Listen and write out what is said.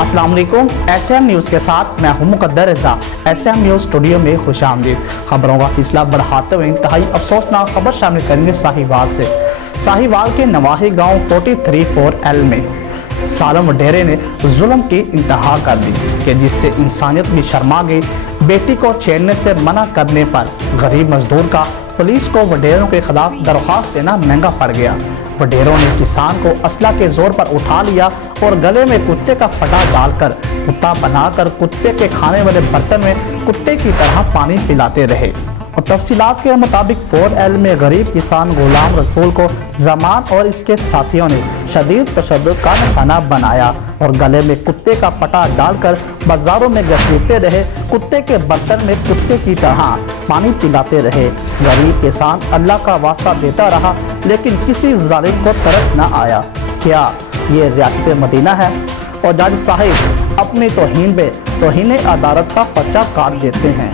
अस्सलाम वालेकुम। SM news के साथ मैं हूं मुकद्दर रज़ा। SM न्यूज़ स्टूडियो में खुशामदीद। खबरों का सिलसिला बढ़ाते हुए इंतहाई अफसोसनाक खबर शामिल करेंगे साहिवाल से। साहिवाल के नवाही गांव 43-4L में सालम वडेरे ने जुल्म की इंतहा कर दी कि जिससे इंसानियत भी शर्मा गई। बेटी को छेड़ने से मना करने पर गरीब मजदूर का पुलिस को वडेरों के खिलाफ दरख्वास्त देना महंगा पड़ गया। वडेरों ने किसान को असला के जोर पर उठा लिया और गले में कुत्ते का पटा डालकर कुत्ता बनाकर कुत्ते के खाने वाले बर्तन में कुत्ते की तरह पानी पिलाते रहे। और तफसीलात के मुताबिक 4L में गरीब किसान गुलाम रसूल को जमान और इसके साथियों ने शदीद तशद्दुद का निशाना बनाया और गले में कुत्ते का पटा डालकर बाजारों में घसीटते रहे। कुत्ते के बर्तन में कुत्ते की तरह पानी पिलाते रहे। गरीब किसान अल्लाह का वास्ता देता रहा लेकिन किसी जालिम को तरस न आया। क्या ये रियासत मदीना है? और जज साहिब अपनी तौहीन पे तौहीन अदालत का पर्चा काट देते हैं।